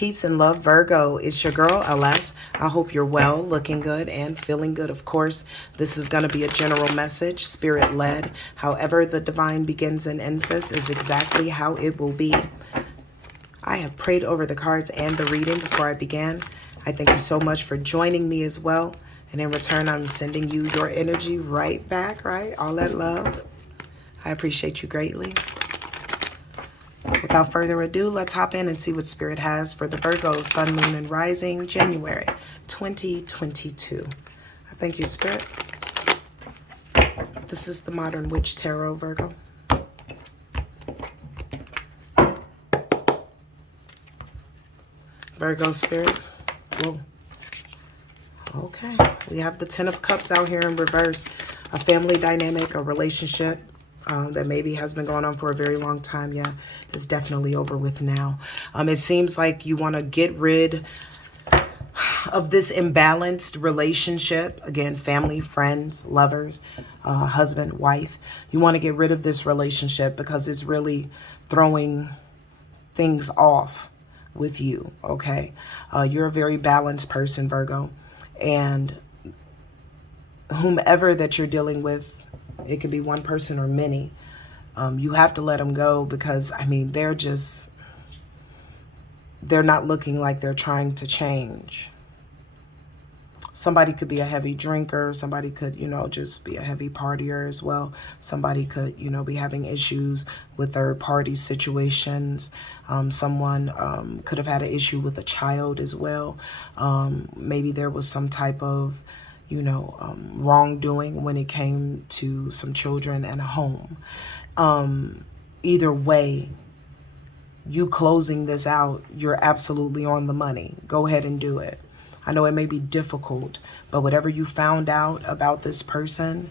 Peace and love, Virgo. It's your girl, Alès. I hope you're well, looking good, and feeling good. Of course, this is going to be a general message, spirit-led. However the divine begins and ends this is exactly how it will be. I have prayed over the cards and the reading before I began. I thank you so much for joining me as well. And in return, I'm sending you your energy right back, right? All that love. I appreciate you greatly. Without further ado, let's hop in and see what Spirit has for the Virgo, Sun, Moon, and Rising, January 2022. I thank you, Spirit. This is the Modern Witch Tarot, Virgo. Virgo, Spirit. Whoa. Okay. We have the Ten of Cups out here in reverse. A family dynamic, a relationship that maybe has been going on for a very long time. Yeah, it's definitely over with now. It seems like you want to get rid of this imbalanced relationship. Again, family, friends, lovers, husband, wife. You want to get rid of this relationship because it's really throwing things off with you, okay? You're a very balanced person, Virgo. And whomever that you're dealing with, it could be one person or many, you have to let them go because, I mean, they're not looking like they're trying to change. Somebody could be a heavy drinker. Somebody could, just be a heavy partier as well. Somebody could, be having issues with third party situations. Someone could have had an issue with a child as well. Maybe there was some type of wrongdoing when it came to some children and a home. Either way, you closing this out, you're absolutely on the money. Go ahead and do it. I know it may be difficult, but whatever you found out about this person,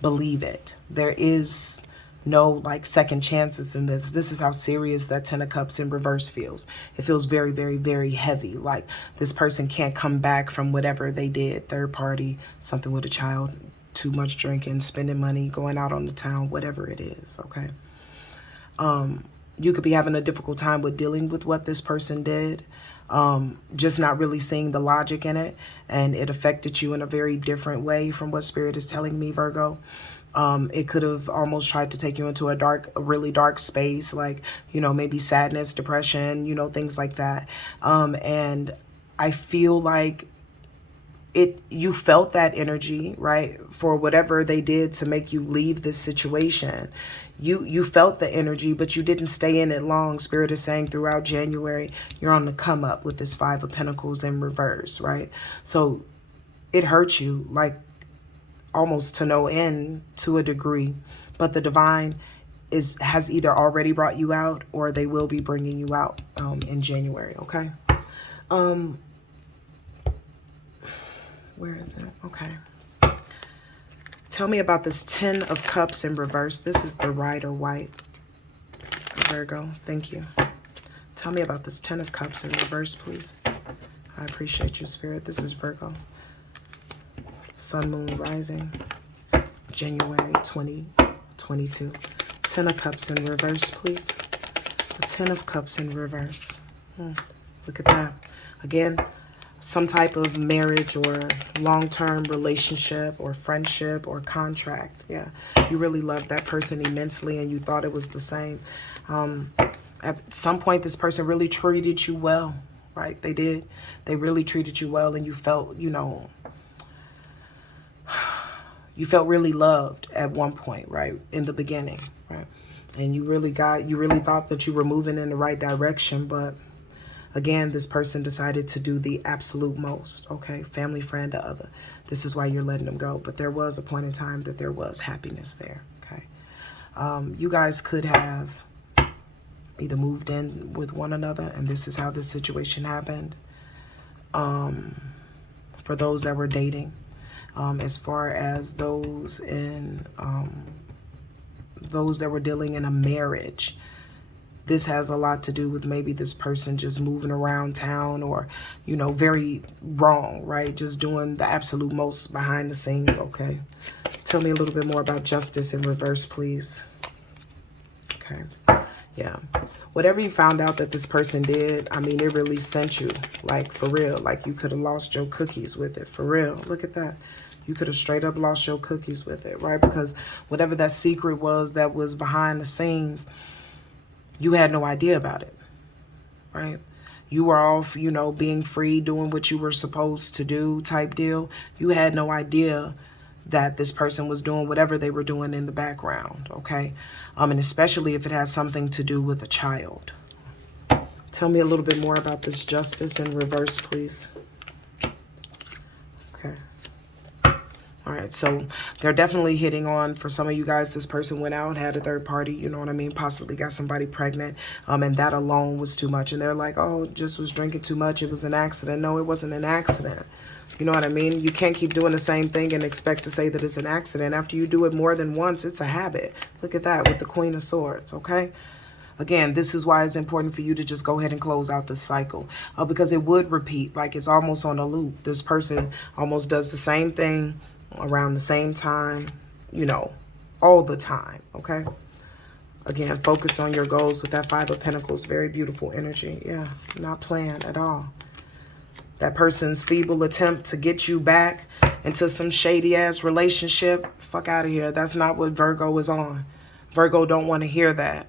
believe it. There is no second chances in this. This is how serious that Ten of Cups in reverse feels. It feels very, very, very heavy. Like this person can't come back from whatever they did. Third party, something with a child, too much drinking, spending money, going out on the town, whatever it is, okay? You could be having a difficult time with dealing with what this person did. Just not really seeing the logic in it. And it affected you in a very different way from what Spirit is telling me, Virgo. It could have almost tried to take you into a really dark space, like, maybe sadness, depression, things like that. And I feel like you felt that energy, right? For whatever they did to make you leave this situation. You felt the energy, but you didn't stay in it long. Spirit is saying throughout January, you're on the come up with this Five of Pentacles in reverse, right? So it hurts you almost to no end to a degree, but the divine has either already brought you out or they will be bringing you out in January, okay? Where is it? Okay. Tell me about this Ten of Cups in reverse. This is the Rider White. Virgo, thank you. Tell me about this Ten of Cups in reverse, please. I appreciate you, Spirit. This is Virgo. Sun, Moon, Rising. January 2022. Ten of Cups in reverse, please. The Ten of Cups in reverse. Look at that. Again, some type of marriage or long-term relationship or friendship or contract. Yeah, you really loved that person immensely and you thought it was the same. At some point, this person really treated you well, right? They did. They really treated you well and you felt, you felt really loved at one point, right? In the beginning, right? And you really thought that you were moving in the right direction, but again, this person decided to do the absolute most, okay? Family, friend, or other. This is why you're letting them go. But there was a point in time that there was happiness there, okay? You guys could have either moved in with one another, and this is how this situation happened. For those that were dating, as far as those that were dealing in a marriage, this has a lot to do with maybe this person just moving around town or, very wrong, right? Just doing the absolute most behind the scenes, okay? Tell me a little bit more about Justice in reverse, please. Okay. Yeah. Whatever you found out that this person did, I mean, it really sent you. Like, for real. Like, you could have lost your cookies with it. For real. Look at that. You could have straight up lost your cookies with it, right? Because whatever that secret was that was behind the scenes, you had no idea about it, right? You were off, you know, being free, doing what you were supposed to do type deal. You had no idea that this person was doing whatever they were doing in the background, okay? And especially if it has something to do with a child. Tell me a little bit more about this justice in reverse, please. Okay. All right, so they're definitely hitting on, for some of you guys, this person went out, had a third party, you know what I mean, possibly got somebody pregnant, and that alone was too much. And they're like, oh, just was drinking too much, it was an accident. No, it wasn't an accident. You know what I mean? You can't keep doing the same thing and expect to say that it's an accident. After you do it more than once, it's a habit. Look at that with the Queen of Swords, okay? Again, this is why it's important for you to just go ahead and close out the cycle, because it would repeat, like it's almost on a loop. This person almost does the same thing around the same time, you know, all the time, okay? Again, focused on your goals with that Five of Pentacles. Very beautiful energy. Yeah, not planned at all. That person's feeble attempt to get you back into some shady-ass relationship, fuck out of here. That's not what Virgo is on. Virgo don't want to hear that.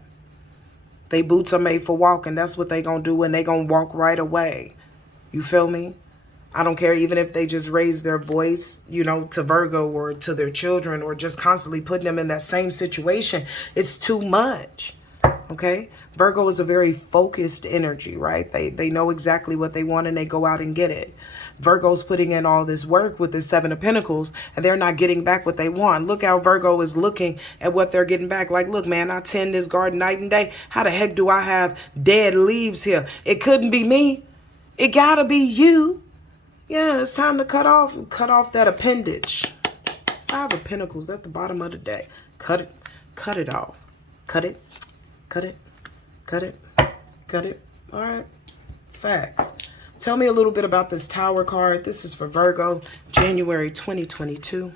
They boots are made for walking. That's what they gonna do, and they gonna walk right away. You feel me? I don't care even if they just raise their voice, you know, to Virgo or to their children, or just constantly putting them in that same situation. It's too much, okay? Virgo is a very focused energy, right? They know exactly what they want and they go out and get it. Virgo's putting in all this work with the Seven of Pentacles and they're not getting back what they want. Look how Virgo is looking at what they're getting back. Like, look, man, I tend this garden night and day. How the heck do I have dead leaves here? It couldn't be me. It gotta be you. Yeah, it's time to cut off that appendage. Five of Pentacles at the bottom of the deck. Cut it off. Cut it. All right. Facts. Tell me a little bit about this Tower card. This is for Virgo, January 2022.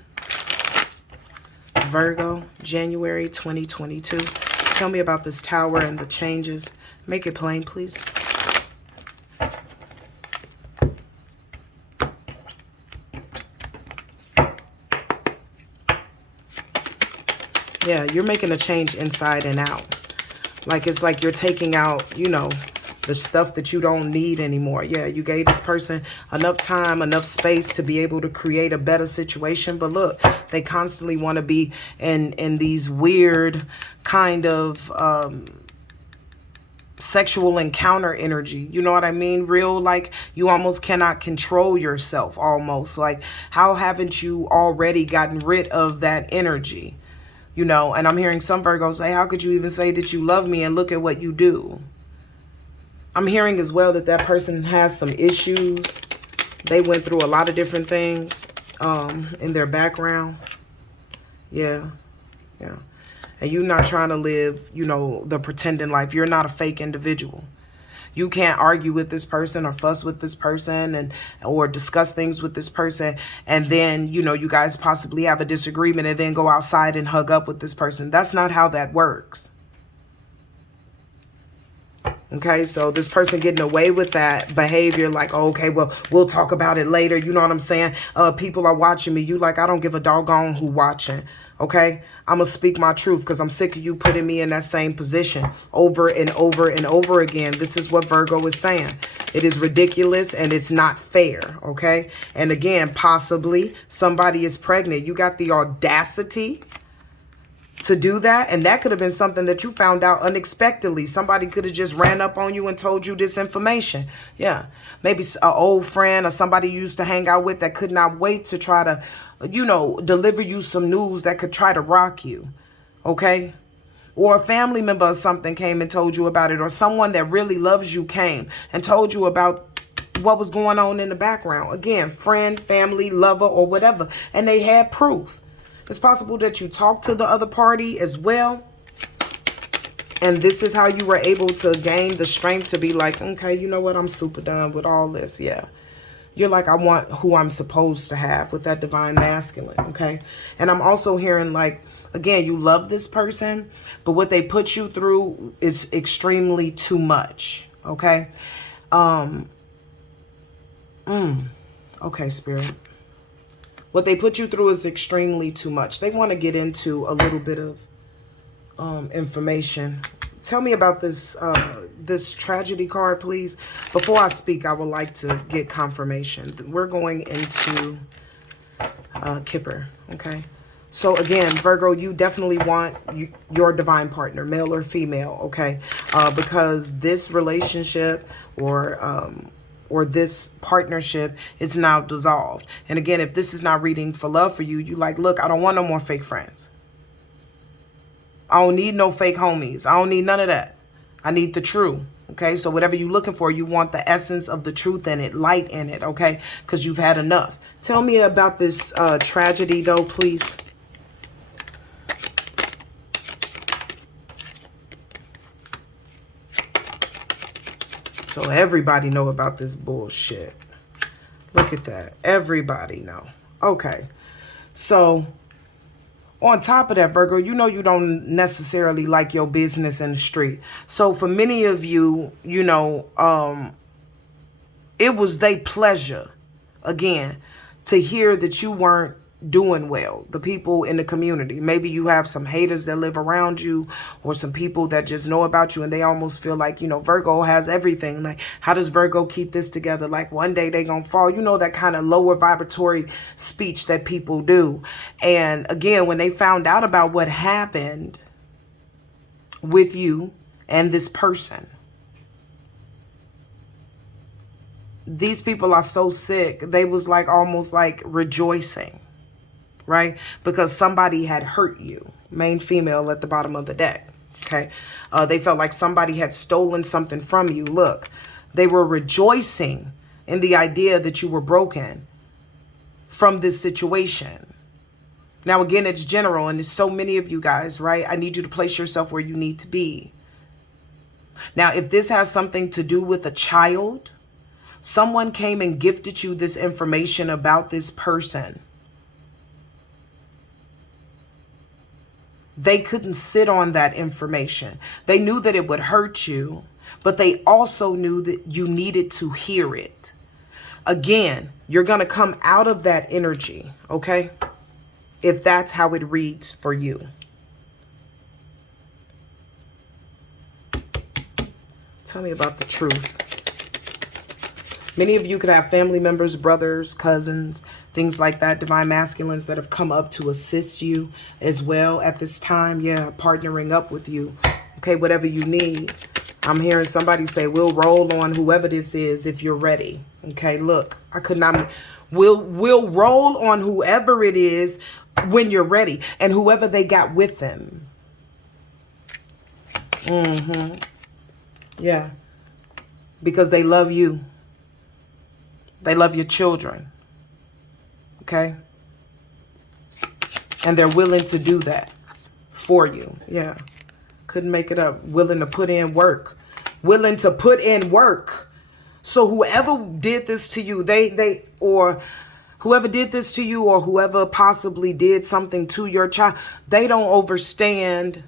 Virgo, January 2022. Tell me about this Tower and the changes. Make it plain, please. Yeah, you're making a change inside and out. Like, it's like you're taking out, you know, the stuff that you don't need anymore. Yeah, you gave this person enough time, enough space to be able to create a better situation. But look, they constantly want to be in these weird kind of sexual encounter energy. You know what I mean? Real, like, you almost cannot control yourself almost. Like, how haven't you already gotten rid of that energy? You know, and I'm hearing some Virgos say, how could you even say that you love me and look at what you do? I'm hearing as well that that person has some issues. They went through a lot of different things in their background. Yeah. And you're not trying to live, you know, the pretending life. You're not a fake individual. You can't argue with this person or fuss with this person or discuss things with this person. And then, you know, you guys possibly have a disagreement and then go outside and hug up with this person. That's not how that works. Okay, so this person getting away with that behavior, like, oh, okay, well, we'll talk about it later. You know what I'm saying? People are watching me. You like, I don't give a doggone who watching. Okay, I'm going to speak my truth because I'm sick of you putting me in that same position over and over and over again. This is what Virgo is saying. It is ridiculous and it's not fair. Okay, and again, possibly somebody is pregnant. You got the audacity to do that, and that could have been something that you found out unexpectedly. Somebody could have just ran up on you and told you this information. Yeah, maybe an old friend or somebody you used to hang out with that could not wait to try to, you know, deliver you some news that could try to rock you. Okay, or a family member or something came and told you about it, or someone that really loves you came and told you about what was going on in the background. Again, friend, family, lover, or whatever, and they had proof. It's possible that you talked to the other party as well. And this is how you were able to gain the strength to be like, okay, you know what? I'm super done with all this. Yeah. You're like, I want who I'm supposed to have with that divine masculine, okay? And I'm also hearing like, again, you love this person, but what they put you through is extremely too much, okay? Okay, Spirit. What they put you through is extremely too much. They want to get into a little bit of information. Tell me about this this tragedy card, please. Before I speak, I would like to get confirmation. We're going into Kipper, okay? So again, Virgo, you definitely want your divine partner, male or female, okay? Because this relationship or this partnership is now dissolved. And again, if this is not reading for love for you, you like, look, I don't want no more fake friends. I don't need no fake homies. I don't need none of that. I need the true. Okay, so whatever you're looking for, you want the essence of the truth in it, light in it, okay? Because you've had enough. Tell me about this tragedy, though, please. So everybody know about this bullshit. Look at that. Everybody know. Okay, so on top of that, Virgo, you know you don't necessarily like your business in the street. So for many of you, you know, it was their pleasure, again, to hear that you weren't doing well. The people in the community. Maybe you have some haters that live around you or some people that just know about you and they almost feel like, you know, Virgo has everything. Like, how does Virgo keep this together? Like, one day they gonna fall. You know, that kind of lower vibratory speech that people do. And again, when they found out about what happened with you and this person, these people are so sick. They was like almost like rejoicing. Right? Because somebody had hurt you. Main female at the bottom of the deck. Okay? They felt like somebody had stolen something from you. Look, they were rejoicing in the idea that you were broken from this situation. Now, again, it's general and there's so many of you guys, right? I need you to place yourself where you need to be. Now, if this has something to do with a child, someone came and gifted you this information about this person. They couldn't sit on that information. They knew that it would hurt you, but they also knew that you needed to hear it. Again, you're going to come out of that energy, okay? If that's how it reads for you. Tell me about the truth. Many of you could have family members, brothers, cousins, things like that, divine masculines that have come up to assist you as well at this time. Yeah, partnering up with you. Okay, whatever you need. I'm hearing somebody say, we'll roll on whoever this is if you're ready. Okay, look, I could not. We'll roll on whoever it is when you're ready and whoever they got with them. Yeah, because they love you. They love your children, okay? And they're willing to do that for you. Yeah, couldn't make it up. Willing to put in work. Willing to put in work. So whoever did this to you, or whoever did this to you or whoever possibly did something to your child, they don't understand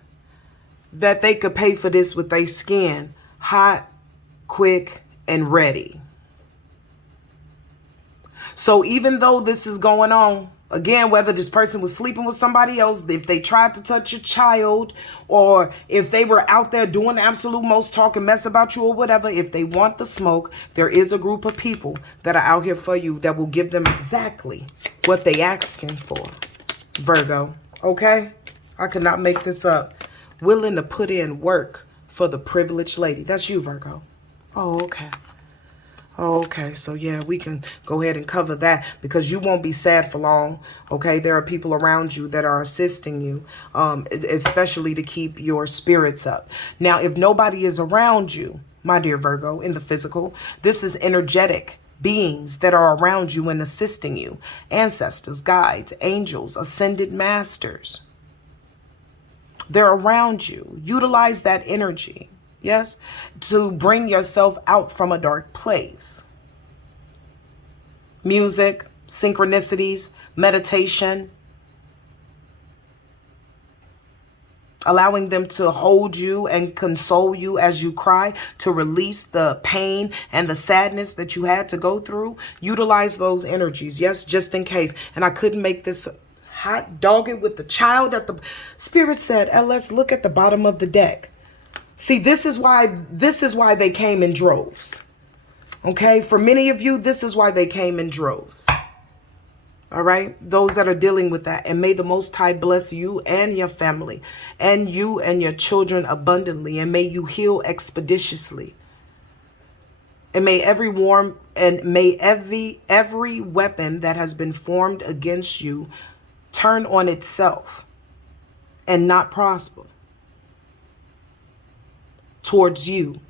that they could pay for this with their skin. Hot, quick, and ready. So even though this is going on, again, whether this person was sleeping with somebody else, if they tried to touch your child, or if they were out there doing the absolute most, talking mess about you or whatever, if they want the smoke, there is a group of people that are out here for you that will give them exactly what they asking for. Virgo, okay? I could not make this up. Willing to put in work for the privileged lady. That's you, Virgo. Oh, okay. Okay, so yeah, we can go ahead and cover that because you won't be sad for long, okay? There are people around you that are assisting you, especially to keep your spirits up. Now, if nobody is around you, my dear Virgo, in the physical, this is energetic beings that are around you and assisting you. Ancestors, guides, angels, ascended masters. They're around you. Utilize that energy. Yes, to bring yourself out from a dark place. music, synchronicities, meditation, allowing them to hold you and console you as you cry, to release the pain and the sadness that you had to go through. Utilize those energies, yes, just in case. And I couldn't make this hot dog it with the child that the Spirit said, let's look at the bottom of the deck. See, this is why they came in droves. Okay, for many of you, this is why they came in droves. All right, those that are dealing with that. And may the Most High bless you and your family and you and your children abundantly. And may you heal expeditiously. And may every weapon that has been formed against you turn on itself and not prosper towards you.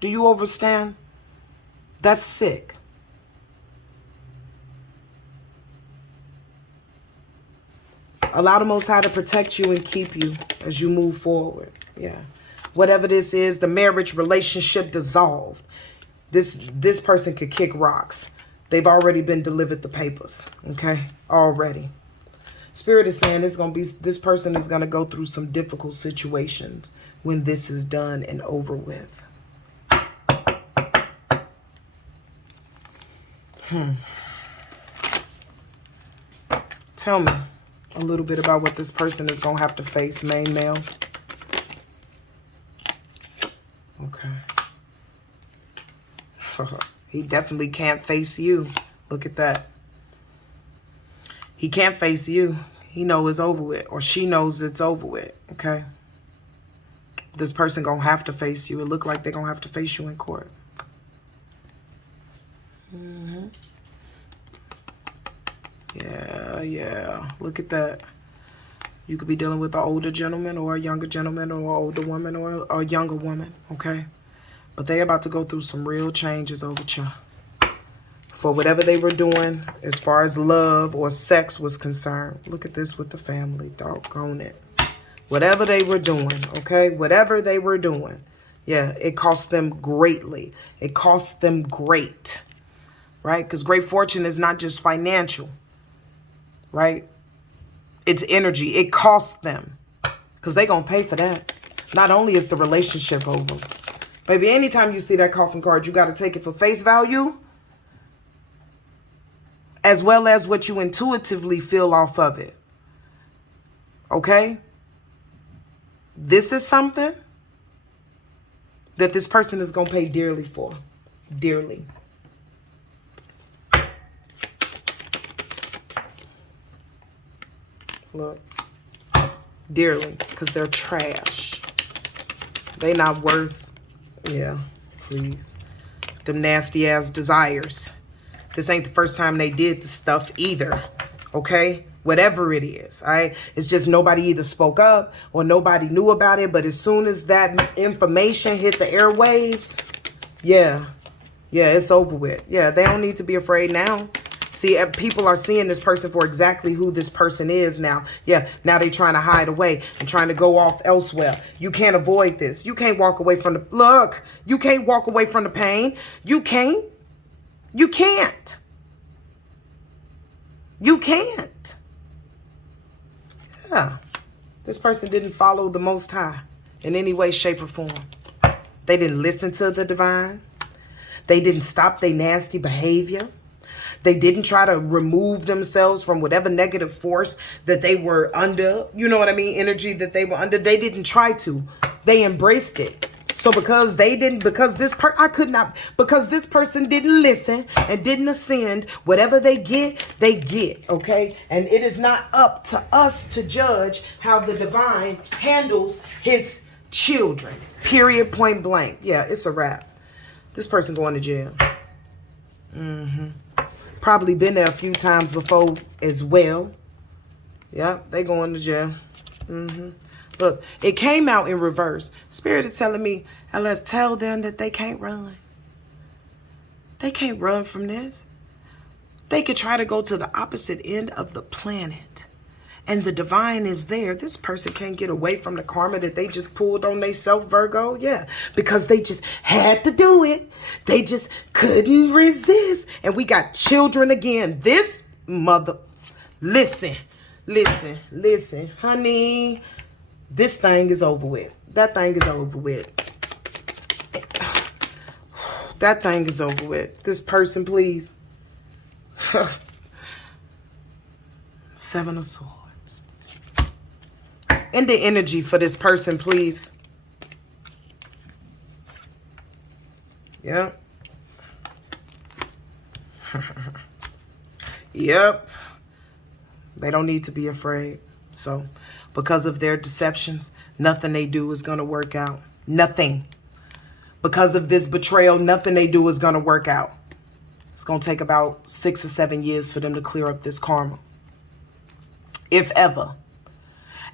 Do you understand? That's sick. Allow the Most High to protect you and keep you as you move forward. Yeah. Whatever this is, the marriage relationship dissolved. This person could kick rocks. They've already been delivered the papers. Okay? Already. Spirit is saying this person is going to go through some difficult situations when this is done and over with. Tell me a little bit about what this person is going to have to face, main male. Okay. He definitely can't face you. Look at that. He can't face you. He knows it's over with, or she knows it's over with, okay? This person going to have to face you. It look like they're going to have to face you in court. Yeah. Look at that. You could be dealing with an older gentleman or a younger gentleman or an older woman or a younger woman, okay? But they're about to go through some real changes over you. For whatever they were doing as far as love or sex was concerned. Look at this with the family. Doggone it. Whatever they were doing, okay? Whatever they were doing. Yeah, it cost them greatly. It cost them great. Right? Because great fortune is not just financial. Right? It's energy. It costs them. Because they're going to pay for that. Not only is the relationship over. Baby, anytime you see that coffin card, you got to take it for face value. As well as what you intuitively feel off of it. Okay? This is something that this person is going to pay dearly for. Dearly. Look. Dearly. Because they're trash. They not worth. Yeah. Please. Them nasty ass desires. This ain't the first time they did this stuff either. Okay? Whatever it is. All right? It's just nobody either spoke up or nobody knew about it. But as soon as that information hit the airwaves, yeah, it's over with. Yeah, they don't need to be afraid now. See, people are seeing this person for exactly who this person is now. Yeah, now they're trying to hide away and trying to go off elsewhere. You can't avoid this. You can't walk away from the... Look, you can't walk away from the pain. You can't. You can't. You can't. Yeah. This person didn't follow the Most High in any way, shape, or form. They didn't listen to the divine. They didn't stop their nasty behavior. They didn't try to remove themselves from whatever negative force that they were under. You know what I mean? Energy that they were under. They didn't try to. They embraced it. So because this person didn't listen and didn't ascend, whatever they get, okay? And it is not up to us to judge how the divine handles his children. Period, point blank. Yeah, it's a wrap. This person going to jail. Probably been there a few times before as well. Yeah, they going to jail. Look, it came out in reverse. Spirit is telling me, and let's tell them that they can't run. They can't run from this. They could try to go to the opposite end of the planet and the divine is there, this person can't get away from the karma that they just pulled on themselves, Virgo. Yeah, because they just had to do it. They just couldn't resist. And we got children again. This mother, listen, honey. This thing is over with. That thing is over with. That thing is over with. This person, please. 7 of Swords. And the energy for this person, please. Yep. Yep. They don't need to be afraid. So, because of their deceptions, nothing they do is going to work out. Nothing. Because of this betrayal, nothing they do is going to work out. It's going to take about 6 or 7 years for them to clear up this karma. If ever.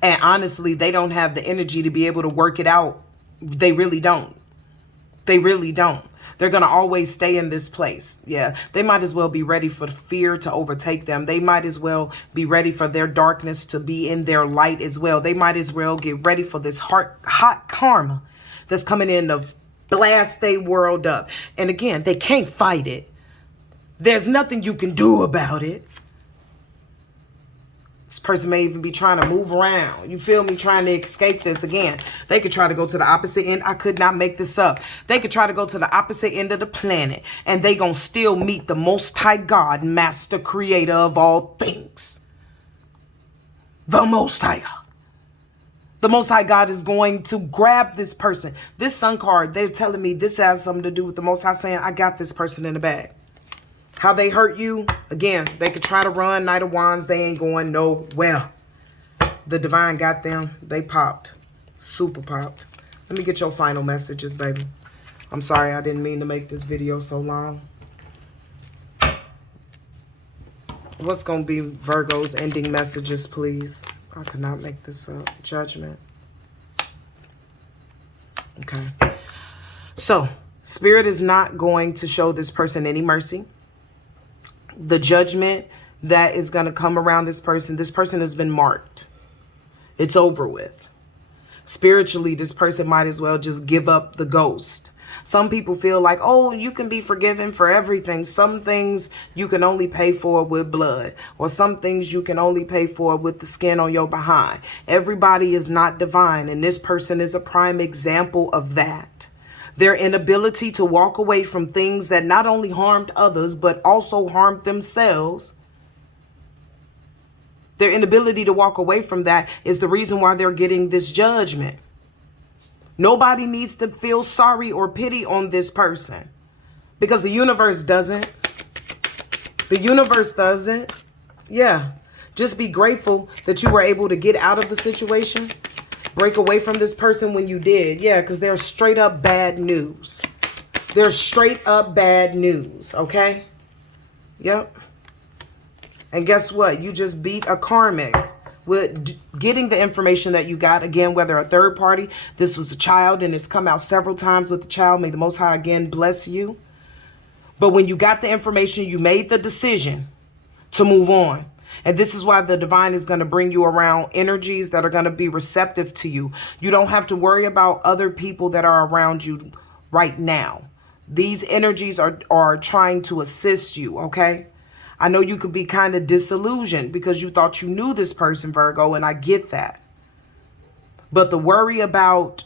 And honestly, they don't have the energy to be able to work it out. They really don't. They really don't. They're going to always stay in this place. Yeah, they might as well be ready for fear to overtake them. They might as well be ready for their darkness to be in their light as well. They might as well get ready for this hot karma that's coming in to blast their world up. And again, they can't fight it. There's nothing you can do about it. This person may even be trying to move around. You feel me? Trying to escape this again. They could try to go to the opposite end. I could not make this up. They could try to go to the opposite end of the planet. And they gonna still meet the Most High God, Master Creator of all things. The Most High God. The Most High God is going to grab this person. This Sun card, they're telling me this has something to do with the Most High saying, I got this person in the bag. How they hurt you, again, they could try to run. Knight of Wands, they ain't going nowhere. The divine got them. They popped. Super popped. Let me get your final messages, baby. I'm sorry, I didn't mean to make this video so long. What's going to be Virgo's ending messages, please? I could not make this up. Judgment. Okay. So, Spirit is not going to show this person any mercy. The judgment that is going to come around this person has been marked. It's over with. Spiritually, this person might as well just give up the ghost. Some people feel like, oh, you can be forgiven for everything. Some things you can only pay for with blood, or some things you can only pay for with the skin on your behind. Everybody is not divine, and this person is a prime example of that. Their inability to walk away from things that not only harmed others, but also harmed themselves. Their inability to walk away from that is the reason why they're getting this judgment. Nobody needs to feel sorry or pity on this person, because the universe doesn't. The universe doesn't. Yeah. Just be grateful that you were able to get out of the situation. Break away from this person when you did. Yeah, because they're straight up bad news. They're straight up bad news, okay? Yep. And guess what? You just beat a karmic with getting the information that you got. Again, whether a third party, this was a child, and it's come out several times with the child. May the Most High again bless you. But when you got the information, you made the decision to move on. And this is why the divine is going to bring you around energies that are going to be receptive to you. You don't have to worry about other people that are around you right now. These energies are trying to assist you, okay? I know you could be kind of disillusioned because you thought you knew this person, Virgo, and I get that. But the worry about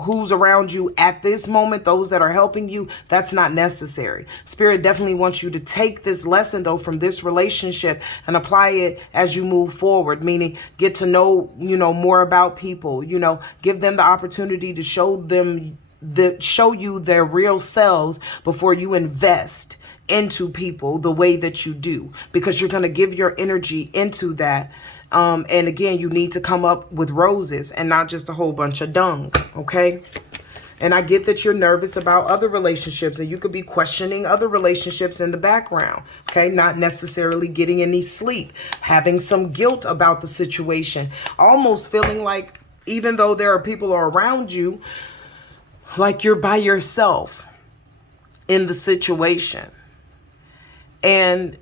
who's around you at this moment, those that are helping you, that's not necessary. Spirit definitely wants you to take this lesson, though, from this relationship and apply it as you move forward, meaning get to know, more about people, give them the opportunity to show you their real selves before you invest into people the way that you do, because you're going to give your energy into that. And again, you need to come up with roses and not just a whole bunch of dung. Okay. And I get that you're nervous about other relationships, and you could be questioning other relationships in the background. Okay. Not necessarily getting any sleep, having some guilt about the situation, almost feeling like, even though there are people around you, like you're by yourself in the situation. And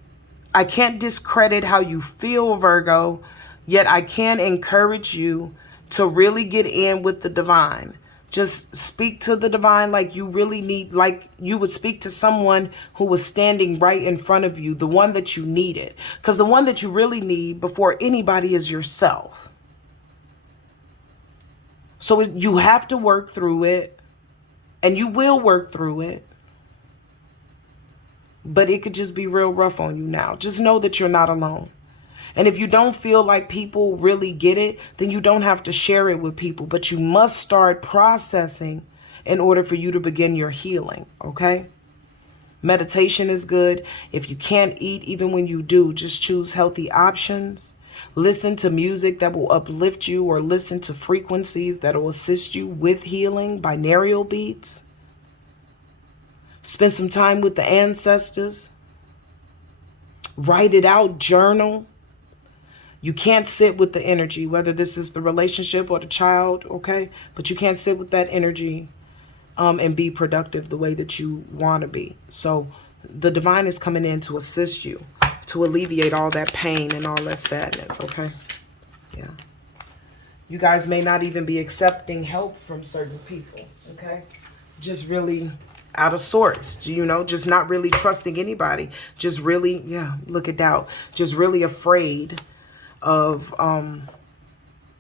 I can't discredit how you feel, Virgo. Yet I can encourage you to really get in with the divine. Just speak to the divine like you really need, like you would speak to someone who was standing right in front of you, the one that you needed. Because the one that you really need before anybody is yourself. So you have to work through it, and you will work through it. But it could just be real rough on you now. Just know that you're not alone. And if you don't feel like people really get it, then you don't have to share it with people. But you must start processing in order for you to begin your healing, okay? Meditation is good. If you can't eat, even when you do, just choose healthy options. Listen to music that will uplift you, or listen to frequencies that will assist you with healing, binaural beats. Spend some time with the ancestors. Write it out, journal. You can't sit with the energy, whether this is the relationship or the child, okay? But you can't sit with that energy and be productive the way that you want to be. So the divine is coming in to assist you, to alleviate all that pain and all that sadness, okay? Yeah. You guys may not even be accepting help from certain people, okay? Just really out of sorts, you know, just not really trusting anybody. Just really, yeah, look at doubt. Just really afraid of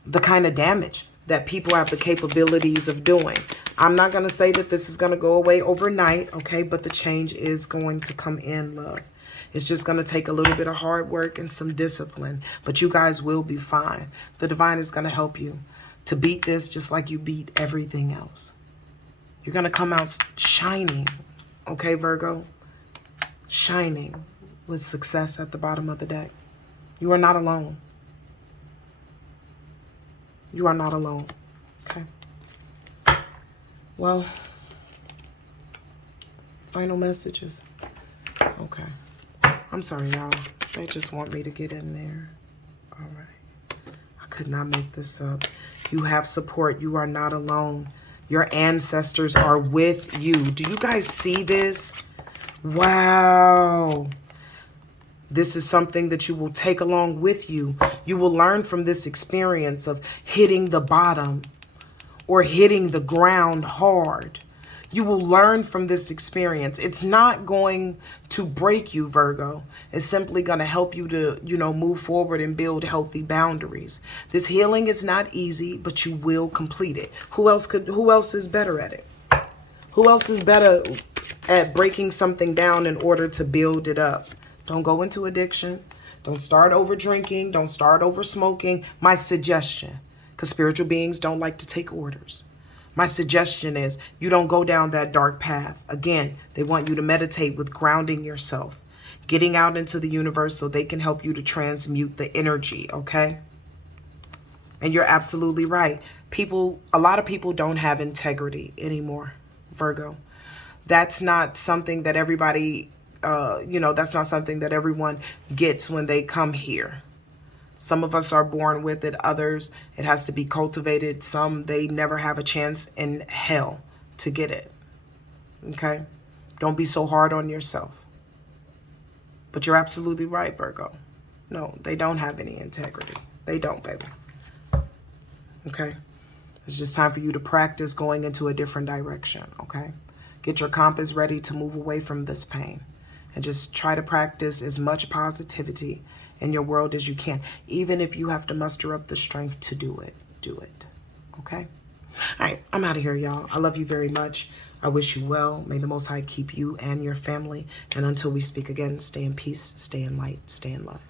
the kind of damage that people have the capabilities of doing. I'm not going to say that this is going to go away overnight, okay? But the change is going to come in, love. It's just going to take a little bit of hard work and some discipline, but you guys will be fine. The divine is going to help you to beat this just like you beat everything else. You're going to come out shining, okay, Virgo? Shining with success at the bottom of the deck. You are not alone. You are not alone, okay? Well, final messages. Okay. I'm sorry, y'all. They just want me to get in there. All right. I could not make this up. You have support. You are not alone. Your ancestors are with you. Do you guys see this? Wow. This is something that you will take along with you. You will learn from this experience of hitting the bottom or hitting the ground hard. You will learn from this experience. It's not going to break you, Virgo. It's simply going to help you to, you know, move forward and build healthy boundaries. This healing is not easy, but you will complete it. Who else is better at it? Who else is better at breaking something down in order to build it up? Don't go into addiction. Don't start over drinking. Don't start over smoking. My suggestion, because spiritual beings don't like to take orders. My suggestion is you don't go down that dark path. Again, they want you to meditate with grounding yourself, getting out into the universe so they can help you to transmute the energy, okay? And you're absolutely right. A lot of people don't have integrity anymore, Virgo. That's not something that everybody, that's not something that everyone gets when they come here. Some of us are born with it. Others, it has to be cultivated. Some, they never have a chance in hell to get it. Okay? Don't be so hard on yourself. But you're absolutely right, Virgo. No, they don't have any integrity. They don't, baby. Okay? It's just time for you to practice going into a different direction, okay? Get your compass ready to move away from this pain. And just try to practice as much positivity in your world as you can. Even if you have to muster up the strength to do it, do it. Okay? All right, I'm out of here, y'all. I love you very much. I wish you well. May the Most High keep you and your family. And until we speak again, stay in peace, stay in light, stay in love.